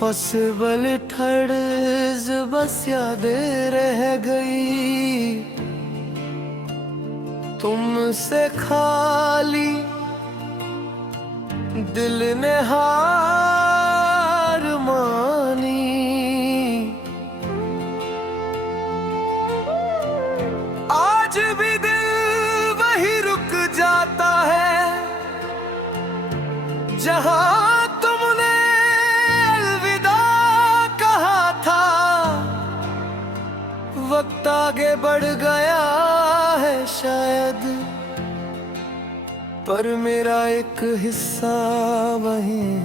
Possible ठर्ज बस यादें रह गई, तुमसे खाली दिल ने हार मानी। आज भी दिल वही रुक जाता है जहां तुमने अलविदा कहा था। वक्त आगे बढ़ गया है शायद, पर मेरा एक हिस्सा वहीं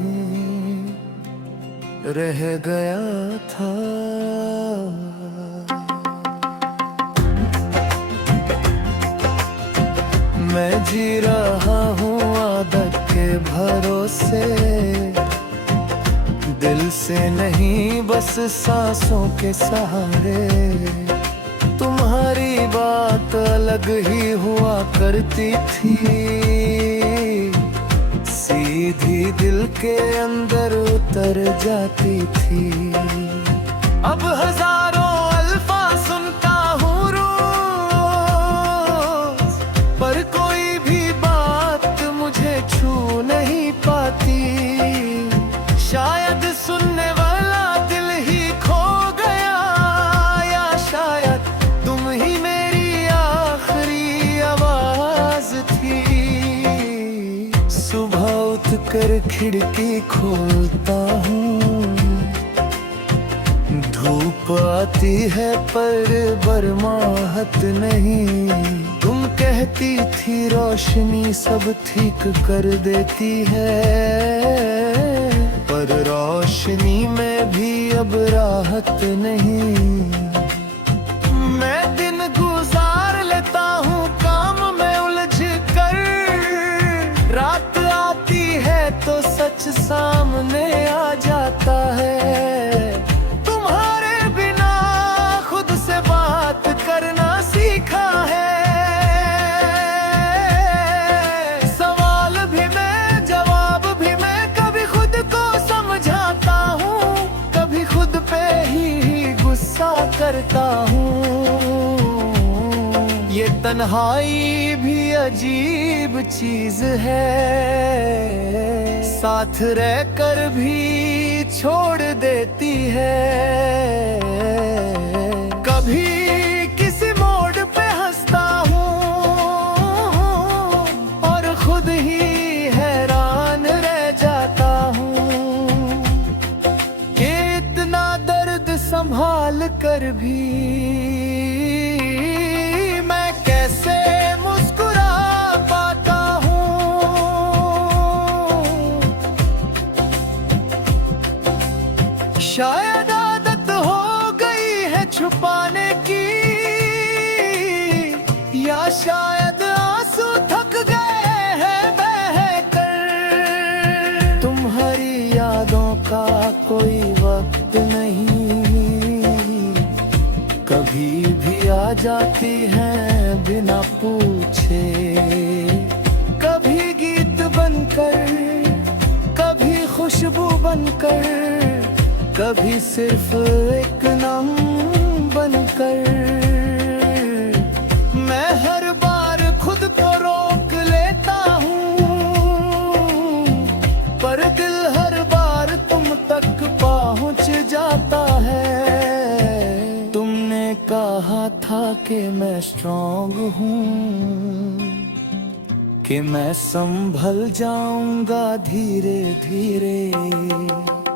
रह गया था। मैं जी रहा हूँ आदत के भरोसे, दिल से नहीं बस सांसों के सहारे। तुम्हारी बात अलग ही हुआ करती थी, सीधी दिल के अंदर उतर जाती थी। अब हजारों अल्फाज सुनता हूँ रोज, पर कोई भी बात मुझे छू नहीं पाती। शायद सुनने वाला दिल ही खो गया, या शायद तुम ही मेरी आखिरी आवाज थी। सुबह उठकर खिड़की खोलता हूँ, धूप आती है पर बरमाहत नहीं। तुम कहती थी रोशनी सब ठीक कर देती है, पर रोशनी में भी अब राहत नहीं। मैं दिन गुजार लेता हूँ काम में उलझ कर, रात आती है तो सच सामने आ जाता है। तुम्हारे बिना खुद से बात करना सीखा है, सवाल भी मैं जवाब भी मैं, कभी खुद को समझाता हूँ, कभी खुद पे ही गुस्सा करता हूँ। ये तन्हाई भी अजीब चीज है, साथ रहकर भी छोड़ देती है। कभी किसी मोड़ पे हंसता हूँ और खुद ही हैरान रह जाता हूँ कि इतना दर्द संभाल कर भी मैं कैसे मुस्कुरा पाता हूँ। शायद आदत हो गई है छुपाने की, या शायद आंसू थक गए हैं बह कर। तुम्हारी यादों का कोई वक्त नहीं, कभी भी आ जाती हैं बिना पूछे। कभी गीत बनकर, कभी खुशबू बनकर, कभी सिर्फ एक नाम बनकर। मैं हर बार खुद को रोक लेता हूँ, पर दिल हर बार तुम तक पहुँच जाता है। तुमने कहा था कि मैं स्ट्रॉन्ग हूँ, कि मैं संभल जाऊंगा धीरे धीरे,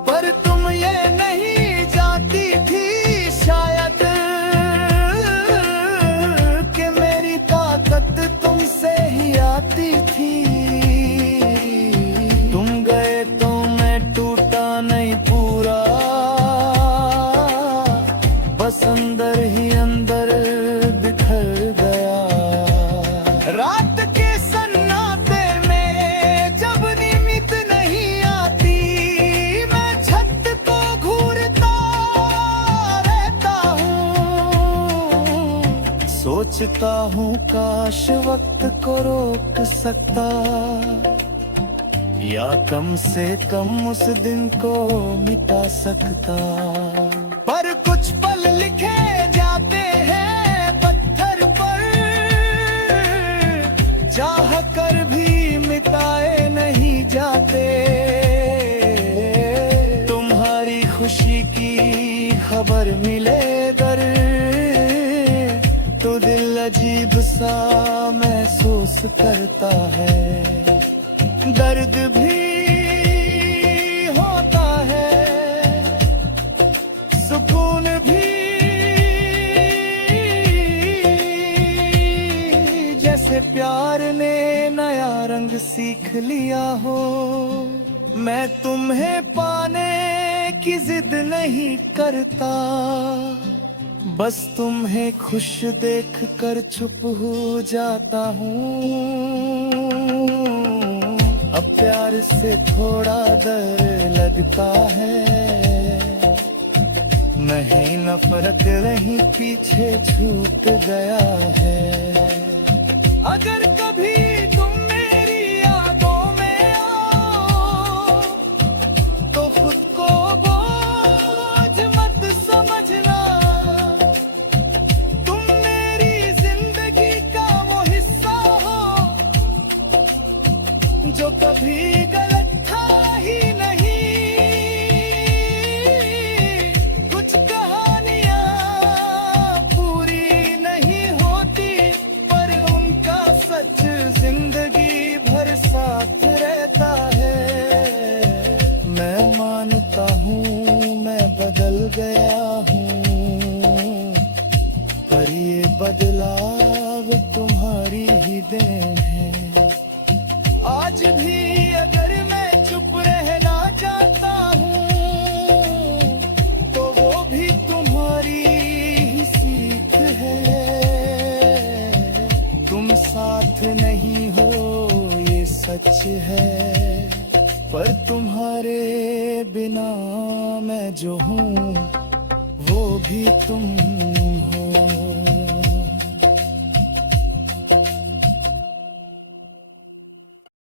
पर तुम ये नहीं जानती थी शायद कि मेरी ताकत तुमसे ही आती थी। तुम गए तो मैं टूटा नहीं पूरा, बस अंदर ही अंदर बिखर गया। रात के सन्नाटे में जब नींद नहीं आती, मैं छत को घूरता रहता हूँ। सोचता हूँ काश वक्त को रोक सकता, या कम से कम उस दिन को मिटा सकता। पर कुछ पल लिखे जाते हैं पत्थर पर, चाह कर भी मिटाए नहीं जाते। तुम्हारी खुशी की खबर मिले अगर तो दिल अजीब सा महसूस करता है। दर्द भी होता है, सुकून भी, जैसे प्यार ने नया रंग सीख लिया हो। मैं तुम्हें पाने की जिद नहीं करता, बस तुम्हें खुश देख कर चुप हो जाता हूँ। अब प्यार से थोड़ा डर लगता है, नहीं नफरत रही पीछे छूट गया है। अगर कभी तुम मेरी यादों में आओ तो खुद को बोझ मत समझना। तुम मेरी जिंदगी का वो हिस्सा हो जो कभी गलत था ही नहीं। कुछ कहानियां पूरी नहीं होती, पर उनका सच जिंदगी भर साथ रहता है। मैं मानता हूँ मैं बदल गया हूँ, पर ये बदलाव तुम्हारी ही देन है। आज भी अगर मैं चुप रहना चाहता हूँ तो वो भी तुम्हारी ही सीख है। तुम साथ नहीं हो ये सच है, पर तुम्हारे बिना मैं जो हूँ वो भी तुम